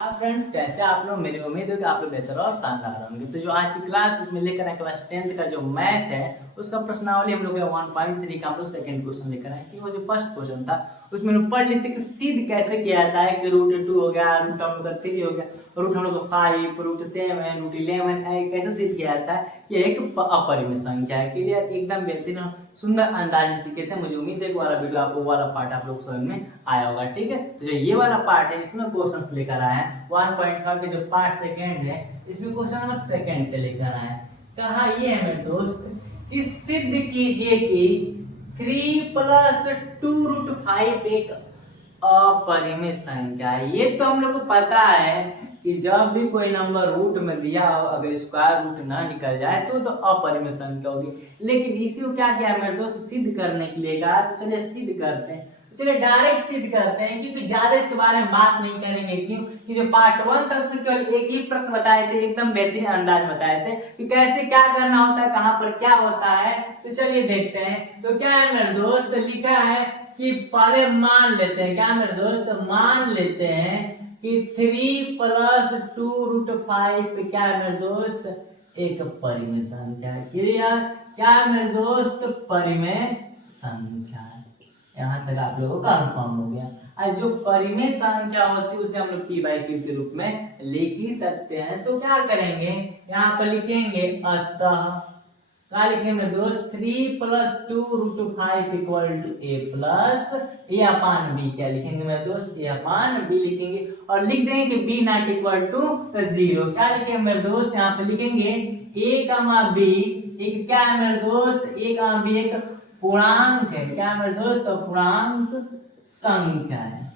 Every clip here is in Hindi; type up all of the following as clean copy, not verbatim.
हाँ फ्रेंड्स, कैसे आप लोग। मेरी उम्मीद है कि आप लोग बेहतर और शानदार होंगे। तो जो आज की क्लास इसमें लेकर आए क्लास 10th का जो मैथ है उसका प्रश्नावली हम लोग 1.3 का हम लोग सेकंड क्वेश्चन लेकर आए। कि वो जो फर्स्ट क्वेश्चन था उसमें हम लोग पढ़ लेते कि सिद्ध कैसे किया जाता है कि √2 हो गया, रूट हम लोग का 3 हो गया, रूट हम लोग का 5, √7, √11 कैसे सिद्ध किया जाता है कि एक अपरिमेय संख्या है। क्लियर, एकदम बेहतरीन सुंदर अंदाज में सीखे थे। मुझे उम्मीद है कि वाला वीडियो आपको वाला पार्ट आप लोग समझ में आया होगा। ठीक है, तो जो ये वाला पार्ट है इसमें क्वेश्चंस लेकर आए हैं 1.5 के जो पार्ट सेकंड है इसमें क्वेश्चन नंबर सेकंड से लेकर आए हैं। कहा ये है मेरे दोस्त कि सिद्ध कीजिए कि 3 + 2√5 एक अपरिमेय संख्या है। ये तो हम लोग को पता है कि जब भी कोई नंबर रूट में दिया हो अगर स्क्वायर रूट ना निकल जाए तो अपरिमेय संख्या होगी। लेकिन इसी को क्या किया मेरे दोस्त, सिद्ध करने के लिए कहा। तो चलिए सिद्ध करते हैं, चलिए डायरेक्ट सिद्ध करते हैं क्योंकि ज्यादा इसके बारे में बात नहीं करेंगे। क्यों कि जो पार्ट 1 था उसमें केवल एक ही प्रश्न बताए थे, एकदम बेहतरीन अंदाज बताए थे कि कैसे क्या करना होता है, कहां पर क्या होता है। तो चलिए देखते हैं। तो क्या है मेरे दोस्त, लिखा है कि पहले मान लेते हैं, क्या मेरे दोस्त, मान लेते हैं कि 3 + 2√5 क्या है मेरे दोस्त, एक परिमेय संख्या है। क्लियर, क्या है मेरे दोस्त, परिमेय संख्या है। यहाँ तक आप लोगों को कंफर्म हो गया। आज जो परिमेय संख्या होती है उसे हम लोग p/q के रूप में लिख ही सकते हैं। तो क्या करेंगे, यहाँ पर लिखेंगे अतः, क्या लिखेंगे मेरे दोस्त, 3 + 2√5 = a+a/b। क्या लिखेंगे मेरे दोस्त, a/b लिखेंगे और लिख देंगे कि b ≠ 0। क्या लिखेंगे मेरे दोस्त, यहाँ पे लिखेंगे a, b एक क्या है मेरे दोस्त, a, b एक पूर्णांक है। क्या है मेरे दोस्त, पूर्णांक संख्या है,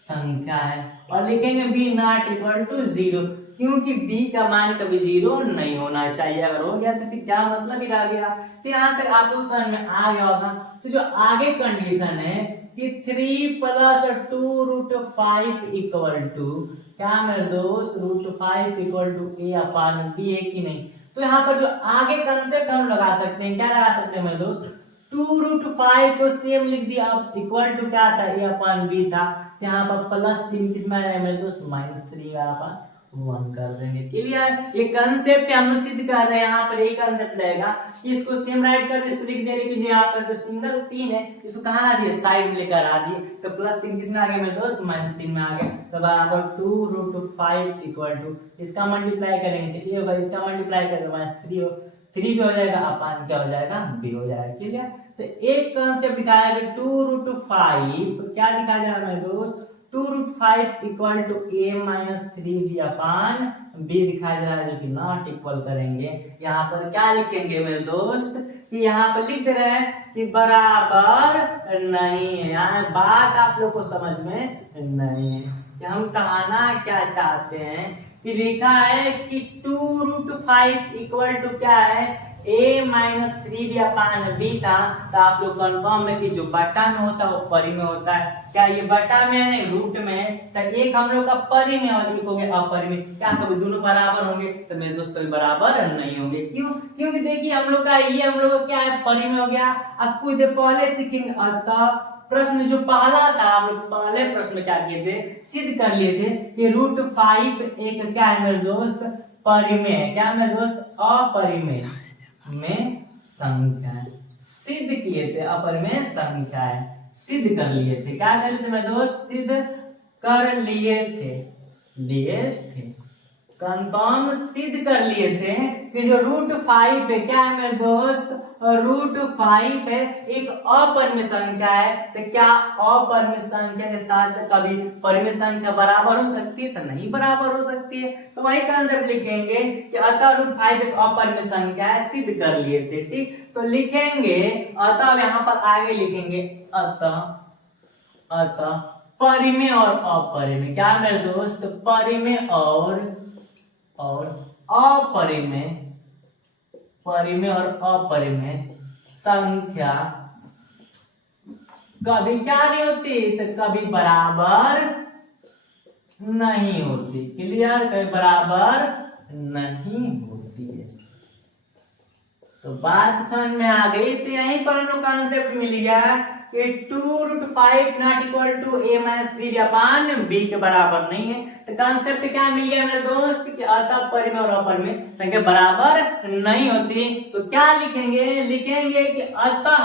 संख्या है। और लिखेंगे b ≠ 0 क्योंकि b का मान कभी 0 नहीं होना चाहिए। अगर हो गया तो फिर क्या मतलब ही रह गया। तो यहाँ तक आप लोग समझ में आ गया होगा। तो जो आगे कंडीशन है कि 3 + 2√5 क्या मेरे दोस्त, √5 = a/b है कि नहीं। तो यहाँ पर जो आगे कंसेप्ट हम लगा सकते हैं, क्या लगा सकते हैं मेरे दोस्त, 2√5 को सेम लिख दिया, अब इक्वल टू क्या था, a/b था। यहाँ पर +3 किसमें आया मेरे दोस्त, -3/1 कर देंगे। क्लियर, ये कंसेप्ट हम लोग सिद्ध कर रहे हैं। यहाँ पर एक कंसेप्ट रहेगा कि इसको सेम राइट कर, इसको लिख दे रहे कि यहाँ पर जो सिंगल 3 है इसको कहाँ आ दिए, साइड में लेकर आ दिए। तो +3 किसमें आ गया मेरे दोस्त, -3 में आ गया। तो बराबर 2√5 इसका मल्टीप्लाई करेंगे तो ये होगा, इसका मल्टीप्लाई करेंगे -3 3 भी हो जाएगा, अपान क्या हो जाएगा, b हो जाएगा। क्लियर, तो एक कंसेप्ट दिखाया कि 2√5 क्या दिखाया जा रहा है दोस्त, 2√5 = a-3b/b दिखाया जा रहा है, जो कि नॉट इक्वल करेंगे। यहाँ पर क्या लिखेंगे मेरे दोस्त कि यहाँ पर लिख दे रहे हैं कि बराबर नहीं है। यहाँ बात आप लोग को समझ में नहीं है कि हम कहना क्या चाहते हैं। कि लिखा है कि 2√5 = क्या है, a-3b/b था। तो आप लोग कंफर्म है कि जो बटा में होता है वो परिमेय होता है। क्या ये बटा में है, नहीं रूट में है। तो एक हम लोग का परिमेय और एक हो गया अपरिमेय। क्या कभी दोनों बराबर होंगे, तो मेरे दोस्त कभी बराबर नहीं होंगे। क्यों, क्योंकि देखिए हम लोग का ये हम लोग का क्या है, परिमेय हो गया। अब कुछ देर पहले सीखेंगे। अतः प्रश्न जो पहला था, हम लोग पहले प्रश्न क्या किए थे, सिद्ध कर लिए थे कि √5 एक क्या है मेरे दोस्त, परिमेय है। क्या मेरे दोस्त, अपरिमेय में संख्या है। सिद्ध किए थे, अपरिमेय संख्या है, सिद्ध कर लिए थे। क्या कर लिए थे मेरे दोस्त, सिद्ध कर लिए थे कंफर्म सिद्ध कर लिए थे कि जो √5 है, क्या है मेरे दोस्त, √5 है एक अपरिमेय संख्या है। तो क्या अपरिमेय संख्या के साथ कभी परिमेय संख्या बराबर हो सकती है, तो नहीं बराबर हो सकती है। तो वही कंसेप्ट लिखेंगे कि अतः √5 एक अपरिमेय संख्या है, सिद्ध कर लिए थे। ठीक, तो लिखेंगे अतः, यहाँ पर आगे लिखेंगे अतः परिमेय और अपरिमेय। क्या मेरे दोस्त, परिमेय और अपरिमेय, परिमेय और अपरिमेय संख्या कभी क्या नहीं होती, तो कभी बराबर नहीं होती। क्लियर, कभी बराबर नहीं होती है। तो बात समझ में आ गई। तो यहीं पर हम लोग कॉन्सेप्ट मिल गया कि कि 2√5 not equal to a minus 3b के बराबर नहीं है। तो कॉन्सेप्ट क्या मिल गया मेरे दोस्त कि अतः परिमेय और अपरिमेय संख्या बराबर नहीं होती। तो क्या लिखेंगे कि अतः,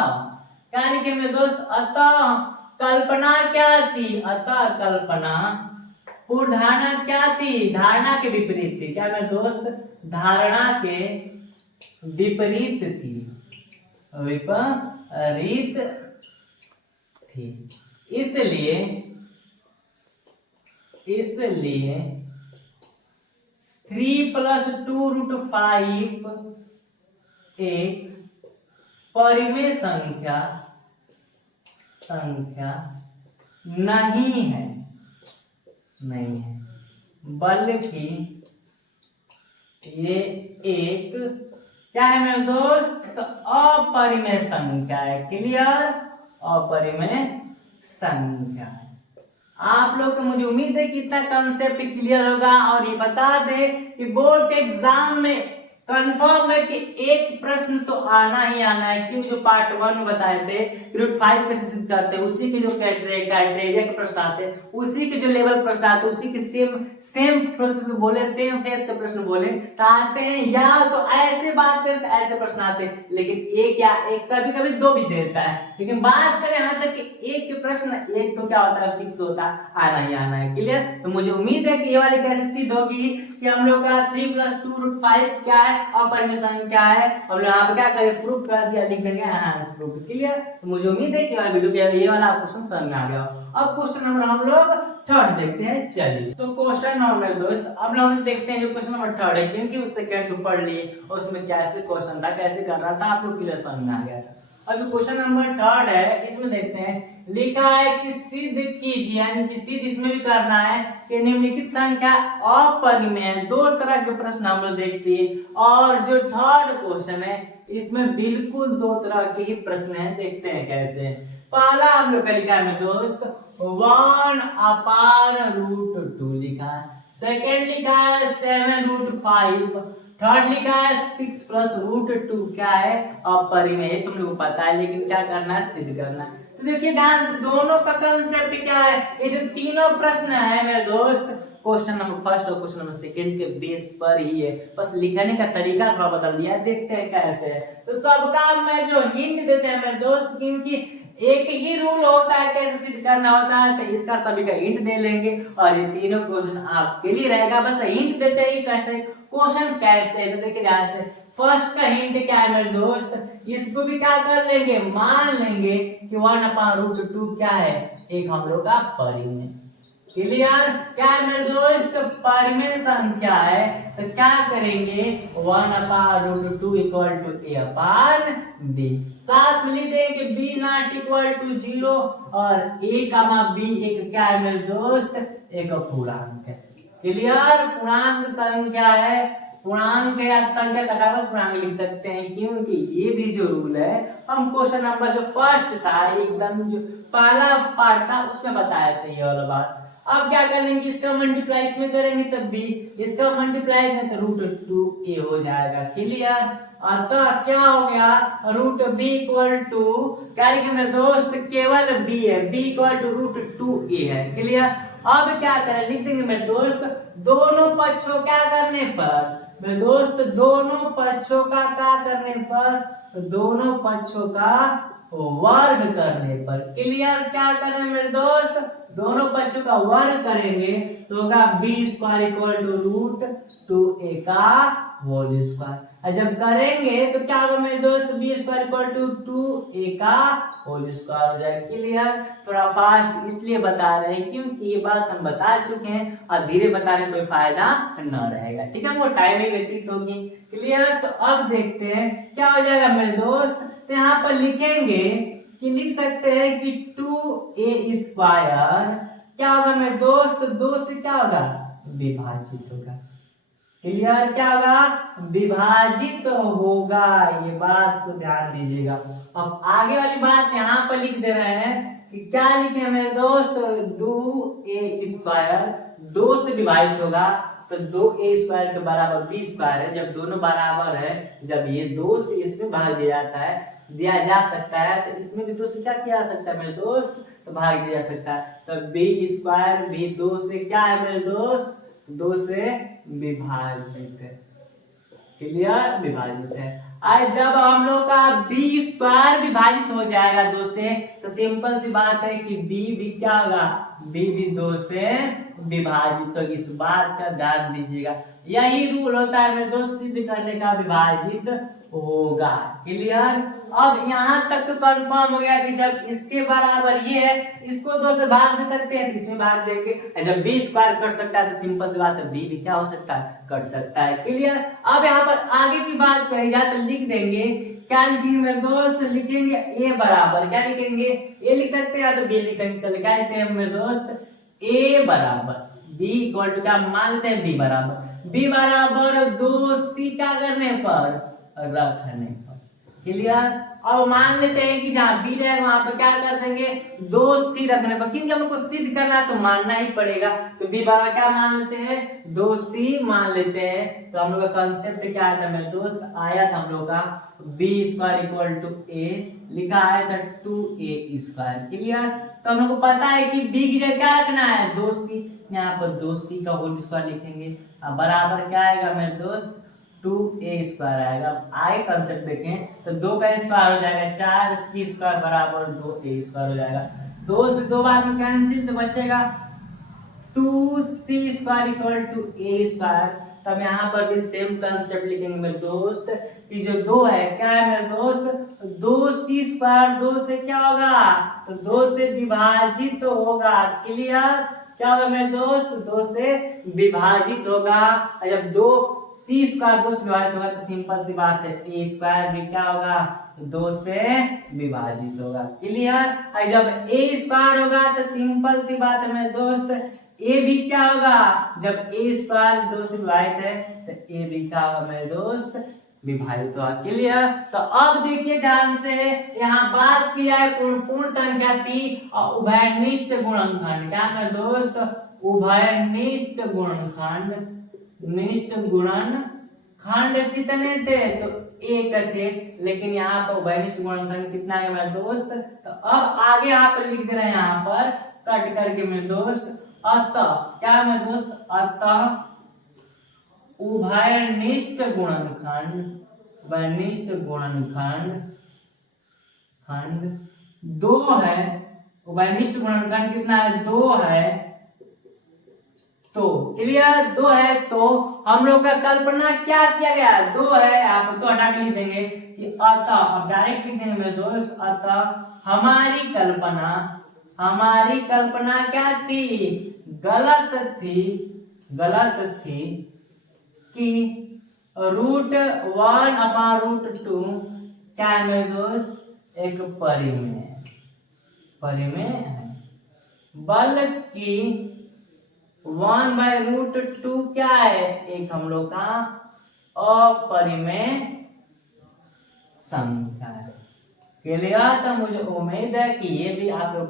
क्या लिखेंगे मेरे दोस्त, अतः कल्पना क्या थी, अतः कल्पना पूर्व धारणा क्या थी, धारणा के विपरीत थी। क्या मेरे दोस्त, धारणा के विपरीत थी, विपरीत थी। इसलिए 3 + 2√5 एक परिमेय संख्या नहीं है, बल्कि ये एक क्या है मेरे दोस्त, तो अपरिमेय संख्या है। क्लियर, अपरिमेय संख्या है। आप लोग को मुझे उम्मीद है कि इतना कंसेप्ट क्लियर होगा। और ये बता दे कि बोर्ड के एग्जाम में कंफर्म है कि एक प्रश्न तो आना ही आना है, क्योंकि जो पार्ट 1 में बताए थे √5 कैसे सिद्ध करते हैं, उसी के जो क्राइटेरिया के प्रश्न आते हैं, उसी के जो लेवल प्रश्न आते हैं, उसी के सेम प्रोसेस बोले, सेम फेस के प्रश्न बोले तो आते हैं। या तो ऐसे बात करें तो ऐसे प्रश्न आते हैं, लेकिन एक या एक कभी कभी दो भी देता है। लेकिन बात करें यहाँ तक कि एक के प्रश्न एक तो क्या होता है, फिक्स होता है, आना ही आना है। क्लियर, तो मुझे उम्मीद है कि ये वाली कैसे सिद्ध होगी कि हम लोग का 3 + 2√5 क्या है, अपरिमेय संख्या है। हम लोग यहाँ पे क्या करें, प्रूफ कर दिया, लिख देंगे एनहांस प्रूफ। क्लियर, तो मुझे उम्मीद है कि वीडियो के ये वाला क्वेश्चन समझ में आ गया। अब क्वेश्चन नंबर हम लोग 3 देखते हैं। चलिए, तो क्वेश्चन नंबर दोस्त अब हम देखते हैं जो क्वेश्चन नंबर 3 है, क्योंकि उससे सेकंड पढ़ लिए और उसमें कैसे क्वेश्चन था, कैसे करना था, आप लोग क्लियर समझ में आ गया था। अब क्वेश्चन नंबर 3 है, इसमें देखते हैं लिखा है कि सिद्ध कीजिए, यानी कि सिद्ध इसमें भी करना है कि निम्नलिखित संख्या अपरिमेय है। दो तरह के प्रश्न हम लोग देखते हैं, और जो 3rd क्वेश्चन है इसमें बिल्कुल 2 तरह के ही प्रश्न हैं। देखते हैं कैसे। पहला हम लोग का लिखा है मेरे दोस्त 1/√2 लिखा है, सेकेंड लिखा है 7√5, थर्ड लिखा है 6 + √2 क्या है, अपरिमेय। तुम लोग को पता है, लेकिन क्या करना है, सिद्ध करना है। तो देखिए ध्यान से, दोनों का कंसेप्ट क्या है, ये जो तीनों प्रश्न है मेरे दोस्त क्वेश्चन नंबर 1 और क्वेश्चन नंबर 2 के बेस पर ही है, बस लिखने का तरीका थोड़ा बदल दिया है। देखते हैं कैसे है। तो सबका मैं जो हिंट देते हैं मेरे दोस्त, क्योंकि एक ही रूल होता है कैसे सिद्ध करना होता है, तो इसका सभी का हिंट दे लेंगे और ये तीनों क्वेश्चन आपके लिए रहेगा। बस हिंट देते ही कैसे क्वेश्चन कैसे। तो देखिए ध्यान से, फर्स्ट का हिंट क्या है मेरे दोस्त, इसको भी क्या कर लेंगे, मान लेंगे कि 1/√2 क्या है, एक हम लोग का परिमेय। क्लियर, क्या है मेरे दोस्त, परिमेय संख्या है। तो क्या करेंगे, 1/√2 = a/b। साथ में लिख देंगे b ≠ 0 और a, b एक क्या है मेरे दोस्त, एक पूर्णांक है। क्लियर, पूर्णांक संख्या है, पूर्णांक है, आप संख्या घटाकर पूर्णांक लिख सकते हैं, क्योंकि ये भी जो रूल है हम क्वेश्चन नंबर जो फर्स्ट था, एकदम जो पहला पार्ट था उसमें बताए थे ये वाला बात। अब क्या करेंगे, इसका मल्टीप्लाई इसमें करेंगे तब b, इसका मल्टीप्लाई करें तो √2a हो जाएगा। क्लियर, अतः क्या हो गया, √b = क्या लिखे मेरे दोस्त, केवल b है, b = √2a है। क्लियर, अब क्या करें, लिख देंगे मेरे दोस्त दोनों पक्षों क्या करने पर, मेरे दोस्त दोनों पक्षों का क्या करने पर, तो दोनों पक्षों का वर्ग करने पर। क्लियर, क्या करना है मेरे दोस्त, दोनों पक्षों का वर्ग करेंगे तो होगा b² = √2a का होल स्क्वायर। और जब करेंगे तो क्या होगा मेरे दोस्त, b² = 2a का होल स्क्वायर हो जाएगा। क्लियर, थोड़ा फास्ट इसलिए बता रहे हैं क्योंकि ये बात हम बता चुके हैं और धीरे बता रहे कोई फायदा न रहेगा। ठीक है, वो टाइम ही व्यतीत होगी। क्लियर, तो अब देखते हैं क्या हो जाएगा मेरे दोस्त। तो यहाँ पर लिखेंगे कि लिख सकते हैं कि 2a² क्या होगा मेरे दोस्त, 2 से क्या होगा, विभाजित होगा। क्लियर, क्या होगा, विभाजित होगा। ये बात को ध्यान दीजिएगा। अब आगे वाली बात यहाँ पर लिख दे रहे हैं कि क्या लिखे मेरे दोस्त, 2a² 2 से विभाजित होगा तो 2a² के बराबर b² है। जब दोनों बराबर है, जब ये 2 से इसमें भाग दिया जाता है, दिया जा सकता है, तो इसमें भी 2 से क्या किया जा सकता है मेरे दोस्त, तो भाग दिया जा सकता है। तो बी स्क्वायर भी 2 से क्या है मेरे दोस्त, 2 से विभाजित है। क्लियर, विभाजित है। आज जब हम लोग का बी स्क्वायर विभाजित हो जाएगा 2 से, तो सिंपल सी बात है कि बी भी क्या होगा, बी भी 2 से विभाजित। तो इस बात का ध्यान दीजिएगा, यही रूल होता है मेरे दोस्त, सिद्ध करने का विभाजित होगा। क्लियर। अब यहाँ तक तो कंफर्म हो गया कि जब इसके बराबर ये है, इसको 2 से भाग दे सकते हैं, इसमें भाग देंगे। जब बी स्क्वायर कट सकता है तो सिंपल सी बात है बी भी क्या हो सकता है, कट सकता है। क्लियर। अब यहाँ पर आगे की बात कही जाए तो लिख देंगे, क्या लिखेंगे मेरे दोस्त, लिखेंगे ए बराबर, क्या लिखेंगे, ए लिख सकते हैं तो बी लिखेंगे। चलो क्या लिखते हैं मेरे दोस्त, ए बराबर बी इक्वल टू क्या मान लेते हैं, बी बराबर 2c क्या करने पर, रखने पर। क्लियर। अब मान लेते हैं कि जहां बी रहेगा वहां पर क्या कर देंगे, 2c रखने पर, क्योंकि हमको सिद्ध करना है तो मानना ही पड़ेगा। तो बी बराबर क्या मान लेते हैं, 2c मान लेते हैं। तो हम लोग का कंसेप्ट क्या आया था मेरे दोस्त, आया था हम लोग का बी स्क्वायर इक्वल टू ए, लिखा आया था 2a स्क्वायर। क्लियर। तो हम लोग को पता है कि बी की जगह क्या रखना है, 2c, यहाँ पर 2c का होल स्क्वायर लिखेंगे। अब बराबर क्या आएगा मेरे दोस्त, 2a स्क्वायर आएगा। आगे कंसेप्ट देखें तो 2 का स्क्वायर हो जाएगा 4c स्क्वायर बराबर 2a स्क्वायर हो जाएगा। 2 से 2 बार में कैंसिल, तो बचेगा 2c square equal to a square. तब यहाँ पर भी सेम कंसेप्ट लिखेंगे मेरे दोस्त कि जो 2 है क्या है मेरे दोस्त, 2c स्क्वायर 2 से क्या होगा, तो 2 से विभाजित होगा। क्लियर। क्या होगा मेरे दोस्त, 2 से विभाजित होगा। जब 2c स्क्वायर 2 से विभाजित होगा तो सिंपल सी बात है a स्क्वायर भी क्या होगा, 2 से विभाजित होगा। क्लियर। जब a स्क्वायर होगा तो सिंपल सी बात है मेरे दोस्त, a भी क्या होगा, जब a स्क्वायर 2 से विभाजित है तो a भी क्या होगा मेरे दोस्त, विभाजित होगा। क्लियर। तो अब देखिए ध्यान से, यहाँ बात की जाए पूर्ण संख्या थी और उभयनिष्ठ गुणनखंड, क्या मेरे दोस्त, उभयनिष्ठ गुणनखंड, निष्ठ गुणनखंड कितने थे, तो 1 थे। लेकिन यहाँ पर उभयनिष्ठ गुणनखंड कितना है मेरे दोस्त, तो अब आगे यहाँ पर लिख दे रहे हैं, यहाँ पर कट करके मेरे दोस्त, अतः क्या मेरे दोस्त, अतः उभयनिष्ठ गुणनखंड, उभयनिष्ठ गुणनखंड खंड 2 है। उभयनिष्ठ गुणनखंड कितना है, 2 है। तो क्लियर, 2 है। तो हम लोग का कल्पना क्या किया गया, 2 है, आप तो हटा के लिख देंगे कि अतः, अब डायरेक्ट लिख देंगे मेरे दोस्त, अतः हमारी कल्पना क्या थी, गलत थी कि √1/√2 क्या है मेरे दोस्त, एक परिमेय है, बल्कि 1/√2 क्या है, एक हम लोग का अपरिमेय संख्या है। क्लियर। तो मुझे उम्मीद है कि ये भी आप लोग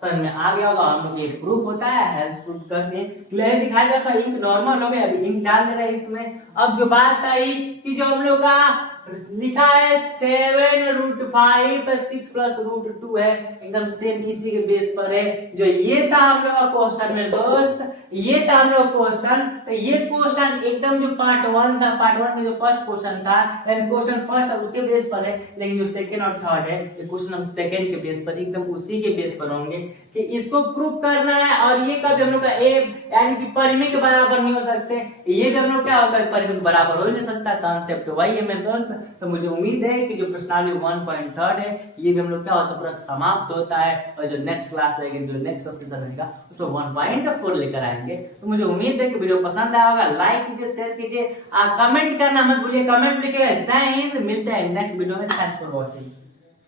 समझ में आ गया होगा। हम लोग ये प्रूफ होता है, हेल्स प्रूफ करके क्लियर दिखाया जाता है। इंक नॉर्मल हो गया, अभी इंक डाल दे रहा है इसमें। अब जो बात आई कि जो हम लोग का लिखा है 7√5 + 6 + √2 है, एकदम सेम इसी के बेस पर है। जो ये था हम लोग का क्वेश्चन में दोस्त, ये था हम लोग क्वेश्चन। तो ये क्वेश्चन एकदम जो पार्ट 1 था, पार्ट 1 का जो फर्स्ट क्वेश्चन था, क्वेश्चन फर्स्ट था उसके बेस पर है। लेकिन जो सेकंड और थर्ड है, ये क्वेश्चन हम सेकंड के बेस पर, एकदम उसी के बेस पर होंगे कि इसको प्रूव करना है। और ये कभी हम लोग का ए यानी कि परिमेय के बराबर नहीं हो सकते, ये भी हम लोग क्या होगा, परिमेय के बराबर हो ही नहीं सकता। कॉन्सेप्ट वही है मेरे दोस्त। तो मुझे उम्मीद है कि जो प्रश्नावली 1.3 है, ये भी हम लोग क्या होता है, पूरा समाप्त होता है। और जो नेक्स्ट क्लास रहेगी, जो नेक्स्ट सेशन रहेगा, उसको 1.4 लेकर आएंगे। तो मुझे उम्मीद है कि वीडियो पसंद आया होगा। लाइक कीजिए, शेयर कीजिए, कमेंट करना मत भूलिए। कमेंट लिखिए। जय हिंद। मिलते हैं नेक्स्ट वीडियो में। Thanks for watching.